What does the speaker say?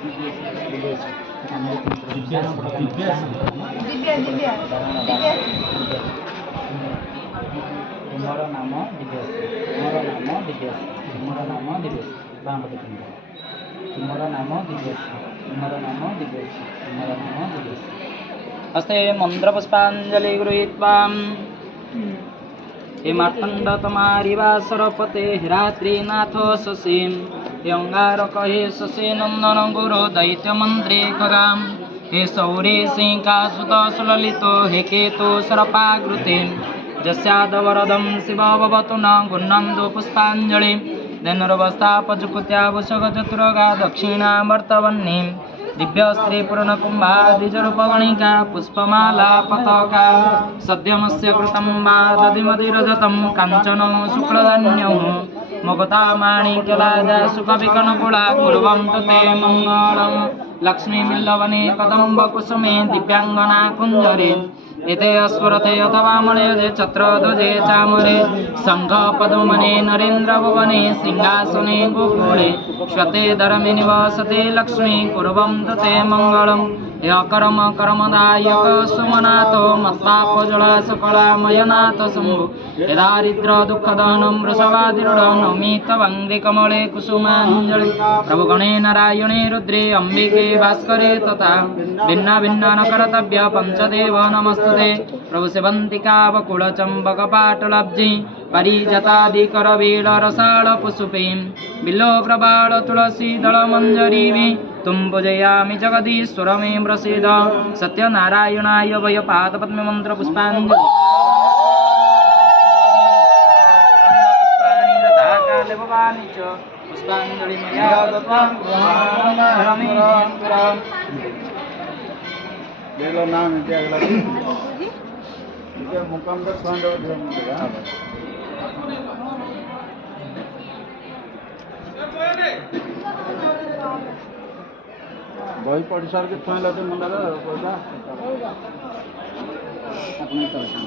तुमर नाम दिव्यश्री, तुमर नाम दिव्यश्री, तुमर नाम दिव्यश्री, बामपटे तुमर नाम दिव्यश्री, तुमर नाम दिव्यश्री, तुमर नाम दिव्यश्री। हस्ते मंत्रपुष्पांजलि गृहीत्वा हे मार्तंडतमारिवासरपते रात्रिनाथ शशीं हे अंगारक हे शशी नंदन गुरु दैत्य मंत्री खगाम हे सौरी सिंहासुत सुललितो हे केतु सर्पाकृते जस्यादवरदं शिव भवतु न गुन्नं दो पुष्पांजलि धनुर्वस्तापजुकुत्याभुषगचतुरगा दक्षिणावर्तवह्निं दिव्यस्त्री पूर्णकुम्भादिजरूपगणिका पुष्पमाला पताका सद्यमस्य कृतं वा दधिमधिरजतं काञ्चन शुक्लधान्यं मुक्तामाणिक्यलाजा सुखविकनकुला कुर्वन्तु ते मङ्गलं लक्ष्मीमिल्लवने कदम्बकुसुमे दिव्याङ्गना कुञ्जरे एते अस्वरथे अथवा मणयजे छत्रध्वजे चामरे शङ्खपद्मने नरेन्द्रभुवने सिंहासने गोकुले श्वते धर्मे निवसते लक्ष्मी कुर्वन्तु ते मङ्गलम् हे अकर्म कर्मदायक सुमनाथो मत्तापजला सकलामयनाथ शम्भो हे दारिद्र्य दुःखदहनं वृषभाधिरूढं नौमि तवाङ्घ्रिकमले कुसुमाञ्जलि प्रभु गणे नारायणे रुद्रे अम्बिके भास्करे तथा भिन्न भिन्न नकर्तव्य पंचदेव नमस्तुते प्रभु सेवन्तिका वकुलचम्बकपाटलाब्जी परिजतादिकरवीररसाळ पुष्पे बिल्लो प्रबाळ तुलसी दलमञ्जरीवे तुम पूजयामि जगदीश्वर मे प्रसीद सत्यनारायणाय वय पादपद्मे मंत्र पुष्पांजलि पुष्पांजलि बही पढ़ी सार के छुआ लगे मन पैसा